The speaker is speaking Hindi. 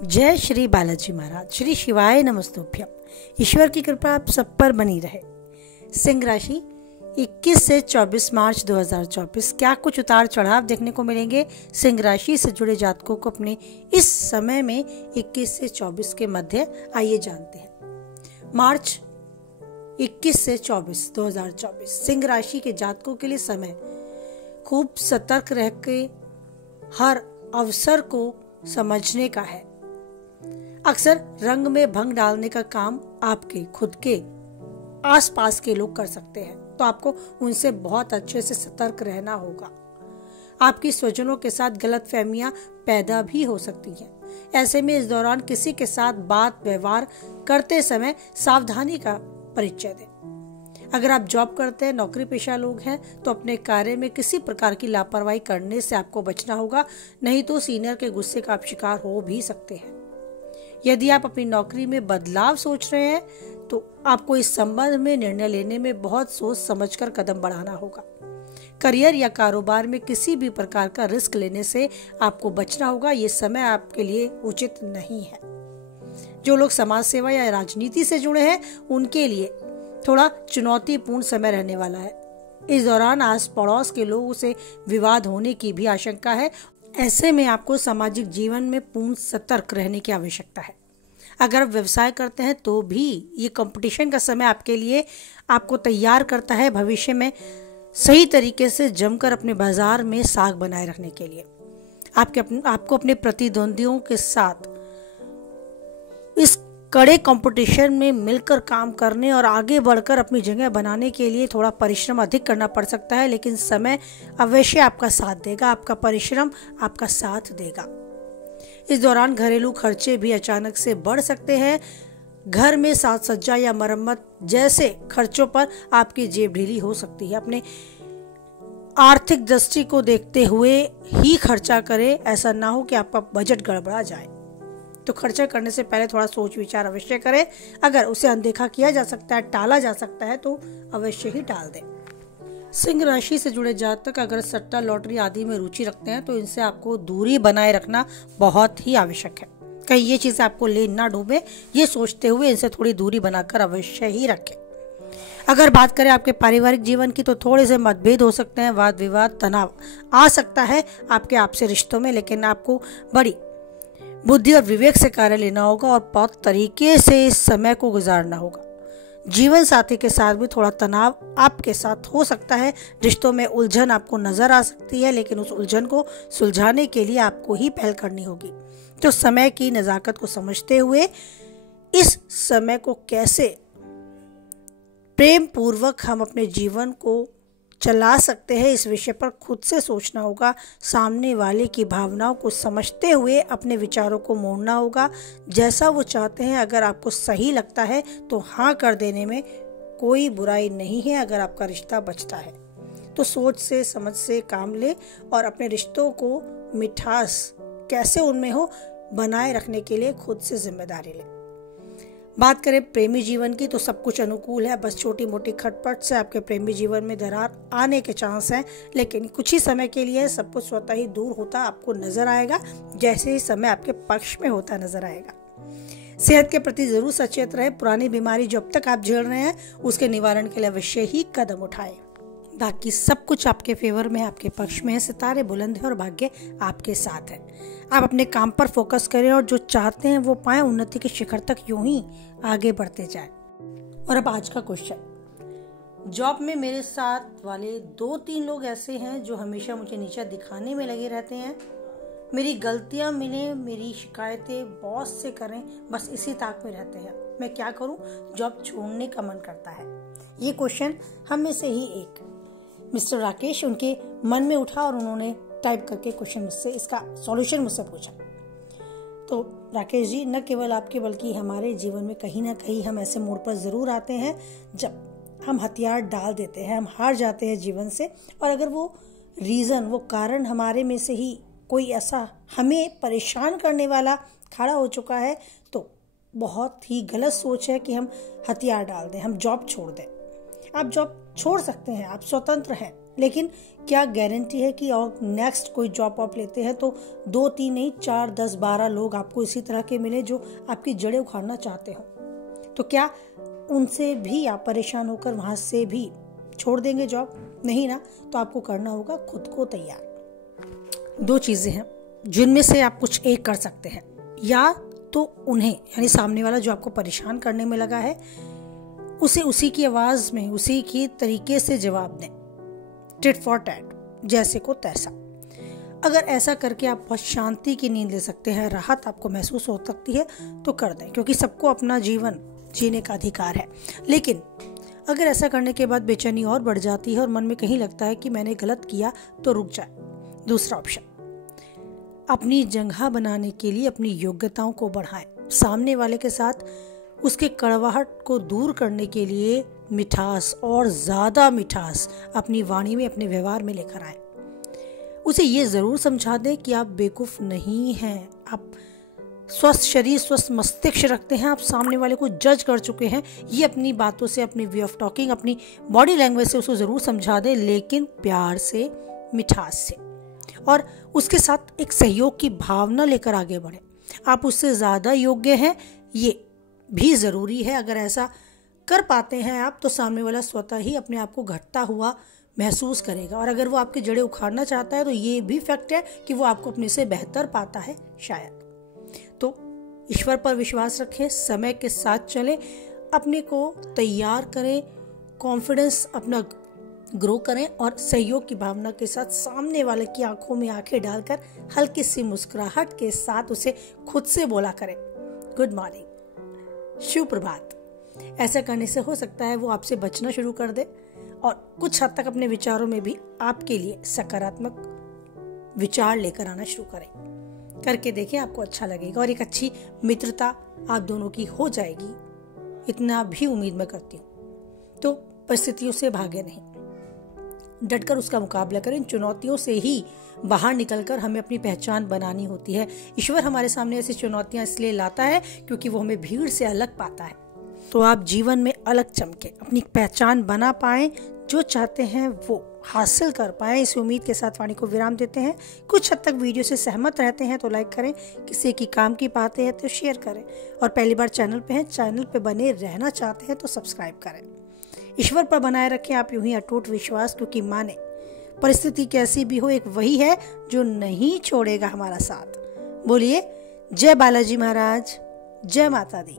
जय श्री बालाजी महाराज। श्री शिवाय नमस्तुभ्यम। ईश्वर की कृपा आप सब पर बनी रहे। सिंह राशि 21 से 24 मार्च 2024 क्या कुछ उतार चढ़ाव देखने को मिलेंगे सिंह राशि से जुड़े जातकों को अपने इस समय में 21 से 24 के मध्य। आइए जानते हैं। मार्च 21 से 24 2024 सिंह राशि के जातकों के लिए समय खूब सतर्क रह के हर अवसर को समझने का है। अक्सर रंग में भंग डालने का काम आपके खुद के आसपास के लोग कर सकते हैं, तो आपको उनसे बहुत अच्छे से सतर्क रहना होगा। आपकी स्वजनों के साथ गलतफहमियां पैदा भी हो सकती हैं। ऐसे में इस दौरान किसी के साथ बात व्यवहार करते समय सावधानी का परिचय दें। अगर आप जॉब करते हैं, नौकरी पेशा लोग हैं, तो अपने कार्य में किसी प्रकार की लापरवाही करने से आपको बचना होगा, नहीं तो सीनियर के गुस्से का आप शिकार हो भी सकते हैं। यदि आप अपनी नौकरी में बदलाव सोच रहे हैं तो आपको इस संबंध में निर्णय लेने में बहुत सोच समझकर कदम बढ़ाना होगा। करियर या कारोबार में किसी भी प्रकार का रिस्क लेने से आपको बचना होगा। ये समय आपके लिए उचित नहीं है। जो लोग समाज सेवा या राजनीति से जुड़े हैं उनके लिए थोड़ा चुनौतीपूर्ण समय रहने वाला है। इस दौरान आस पड़ोस के लोगों से विवाद होने की भी आशंका है। ऐसे में आपको सामाजिक जीवन में पूर्ण सतर्क रहने की आवश्यकता है। अगर आप व्यवसाय करते हैं तो भी ये कंपटीशन का समय आपके लिए आपको तैयार करता है भविष्य में सही तरीके से जमकर अपने बाजार में साख बनाए रखने के लिए। आपको अपने प्रतिद्वंदियों के साथ इस कड़े कंपटीशन में मिलकर काम करने और आगे बढ़कर अपनी जगह बनाने के लिए थोड़ा परिश्रम अधिक करना पड़ सकता है, लेकिन समय अवश्य आपका साथ देगा। आपका परिश्रम आपका साथ देगा। इस दौरान घरेलू खर्चे भी अचानक से बढ़ सकते हैं। घर में साज सज्जा या मरम्मत जैसे खर्चों पर आपकी जेब ढीली हो सकती है। अपने आर्थिक दृष्टि को देखते हुए ही खर्चा करें। ऐसा ना हो कि आपका बजट गड़बड़ा जाए, तो खर्चा करने से पहले थोड़ा सोच विचार अवश्य करें। अगर उसे अनदेखा किया जा सकता है, टाला जा सकता है, तो अवश्य ही टाल दें। सिंह राशि से जुड़े जातक अगर सट्टा लॉटरी आदि में रुचि रखते हैं तो इनसे आपको दूरी बनाए रखना बहुत ही आवश्यक है। कहीं ये चीजें आपको ले ना डूबे, ये सोचते हुए इनसे थोड़ी दूरी बनाकर अवश्य ही रखें। अगर बात करें आपके पारिवारिक जीवन की तो थोड़े से मतभेद हो सकते हैं, वाद विवाद तनाव आ सकता है आपके आपसे रिश्तों में, लेकिन आपको बड़ी बुद्धि और विवेक से कार्य लेना होगा और बहुत तरीके से इस समय को गुजारना होगा। जीवन साथी के साथ भी थोड़ा तनाव आपके साथ हो सकता है। रिश्तों में उलझन आपको नजर आ सकती है, लेकिन उस उलझन को सुलझाने के लिए आपको ही पहल करनी होगी। तो समय की नजाकत को समझते हुए इस समय को कैसे प्रेम पूर्वक हम अपने जीवन को चला सकते हैं, इस विषय पर खुद से सोचना होगा। सामने वाले की भावनाओं को समझते हुए अपने विचारों को मोड़ना होगा जैसा वो चाहते हैं। अगर आपको सही लगता है तो हाँ कर देने में कोई बुराई नहीं है। अगर आपका रिश्ता बचता है तो सोच से समझ से काम ले और अपने रिश्तों को मिठास कैसे उनमें हो बनाए रखने के लिए खुद से जिम्मेदारी ले। बात करें प्रेमी जीवन की तो सब कुछ अनुकूल है। बस छोटी मोटी खटपट से आपके प्रेमी जीवन में दरार आने के चांस हैं, लेकिन कुछ ही समय के लिए सब कुछ स्वतः ही दूर होता आपको नजर आएगा, जैसे ही समय आपके पक्ष में होता नजर आएगा। सेहत के प्रति जरूर सचेत रहे। पुरानी बीमारी जो अब तक आप झेल रहे हैं उसके निवारण के लिए अवश्य ही कदम उठाएं। बाकी सब कुछ आपके फेवर में, आपके पक्ष में है। सितारे बुलंद है और भाग्य आपके साथ है। आप अपने काम पर फोकस करें और जो चाहते हैं वो पाएं। उन्नति के शिखर तक यूं ही आगे बढ़ते जाएं। और अब आज का क्वेश्चन। जॉब में मेरे साथ वाले 2-3 लोग ऐसे हैं जो हमेशा मुझे नीचा दिखाने में लगे रहते हैं। मेरी गलतियां मिले, मेरी शिकायतें बॉस से करें, बस इसी ताक में रहते हैं। मैं क्या करूं? जॉब छोड़ने का मन करता है। ये क्वेश्चन हम में से ही एक मिस्टर राकेश उनके मन में उठा और उन्होंने टाइप करके क्वेश्चन मुझसे, इसका सॉल्यूशन मुझसे पूछा। तो राकेश जी, न केवल आपके बल्कि हमारे जीवन में कहीं ना कहीं हम ऐसे मोड़ पर जरूर आते हैं जब हम हथियार डाल देते हैं, हम हार जाते हैं जीवन से। और अगर वो रीजन, वो कारण हमारे में से ही कोई ऐसा हमें परेशान करने वाला खड़ा हो चुका है तो बहुत ही गलत सोच है कि हम हथियार डाल दें, हम जॉब छोड़ दें। आप जॉब छोड़ सकते हैं, आप स्वतंत्र हैं, लेकिन क्या गारंटी है कि और नेक्स्ट कोई जॉब आप लेते हैं तो 2 3 नहीं 4 10 12 लोग आपको इसी तरह के मिले जो आपकी जड़ें उखाड़ना चाहते हो? तो क्या उनसे भी आप परेशान होकर वहां से भी छोड़ देंगे जॉब? नहीं ना। तो आपको करना होगा खुद को तैयार। 2 चीजें हैं जिनमें से आप कुछ एक कर सकते हैं। या तो उन्हें, यानी सामने वाला जो आपको परेशान करने में लगा है, उसे उसी की आवाज में उसी की तरीके से जवाब दें, टिट फॉर टैट, जैसे को तैसा। अगर ऐसा करके आप बहुत शांति की नींद ले सकते हैं, राहत आपको महसूस हो सकती है, तो कर दें, क्योंकि सबको अपना जीवन जीने का अधिकार है। लेकिन अगर ऐसा करने के बाद बेचैनी और बढ़ जाती है और मन में कहीं लगता है कि मैंने गलत किया, तो रुक जाए। दूसरा ऑप्शन, अपनी जगह बनाने के लिए अपनी योग्यताओं को बढ़ाएं। सामने वाले के साथ उसके कड़वाहट को दूर करने के लिए मिठास और ज्यादा मिठास अपनी वाणी में, अपने व्यवहार में लेकर आए। उसे ये जरूर समझा दें कि आप बेवकूफ नहीं हैं, आप स्वस्थ शरीर स्वस्थ मस्तिष्क रखते हैं, आप सामने वाले को जज कर चुके हैं। ये अपनी बातों से, अपनी वे ऑफ टॉकिंग, अपनी बॉडी लैंग्वेज से उसको जरूर समझा दें, लेकिन प्यार से, मिठास से, और उसके साथ एक सहयोग की भावना लेकर आगे बढ़े। आप उससे ज्यादा योग्य हैं, ये भी जरूरी है। अगर ऐसा कर पाते हैं आप, तो सामने वाला स्वतः ही अपने आप को घटता हुआ महसूस करेगा। और अगर वो आपकी जड़ें उखाड़ना चाहता है, तो ये भी फैक्ट है कि वो आपको अपने से बेहतर पाता है शायद। तो ईश्वर पर विश्वास रखें, समय के साथ चलें, अपने को तैयार करें, कॉन्फिडेंस अपना ग्रो करें और सहयोग की भावना के साथ सामने वाले की आंखों में आंखें डालकर हल्की सी मुस्कुराहट के साथ उसे खुद से बोला करें, गुड मॉर्निंग, शुभ प्रभात। ऐसा करने से हो सकता है वो आपसे बचना शुरू कर दे और कुछ हद तक अपने विचारों में भी आपके लिए सकारात्मक विचार लेकर आना शुरू करें। करके देखें, आपको अच्छा लगेगा और एक अच्छी मित्रता आप दोनों की हो जाएगी, इतना भी उम्मीद मैं करती हूँ। तो परिस्थितियों से भागे नहीं, डटकर उसका मुकाबला करें। चुनौतियों से ही बाहर निकलकर हमें अपनी पहचान बनानी होती है। ईश्वर हमारे सामने ऐसी चुनौतियां इसलिए लाता है क्योंकि वो हमें भीड़ से अलग पाता है। तो आप जीवन में अलग चमके, अपनी पहचान बना पाएं, जो चाहते हैं वो हासिल कर पाएं। इस उम्मीद के साथ वाणी को विराम देते हैं। कुछ हद तक वीडियो से सहमत रहते हैं तो लाइक करें, किसी की काम की बातें हैं तो शेयर करें, और पहली बार चैनल पे हैं, चैनल पे बने रहना चाहते हैं तो सब्सक्राइब करें। ईश्वर पर बनाए रखें आप यूं ही अटूट विश्वास, क्योंकि माने परिस्थिति कैसी भी हो, एक वही है जो नहीं छोड़ेगा हमारा साथ। बोलिए जय बालाजी महाराज, जय माता दी।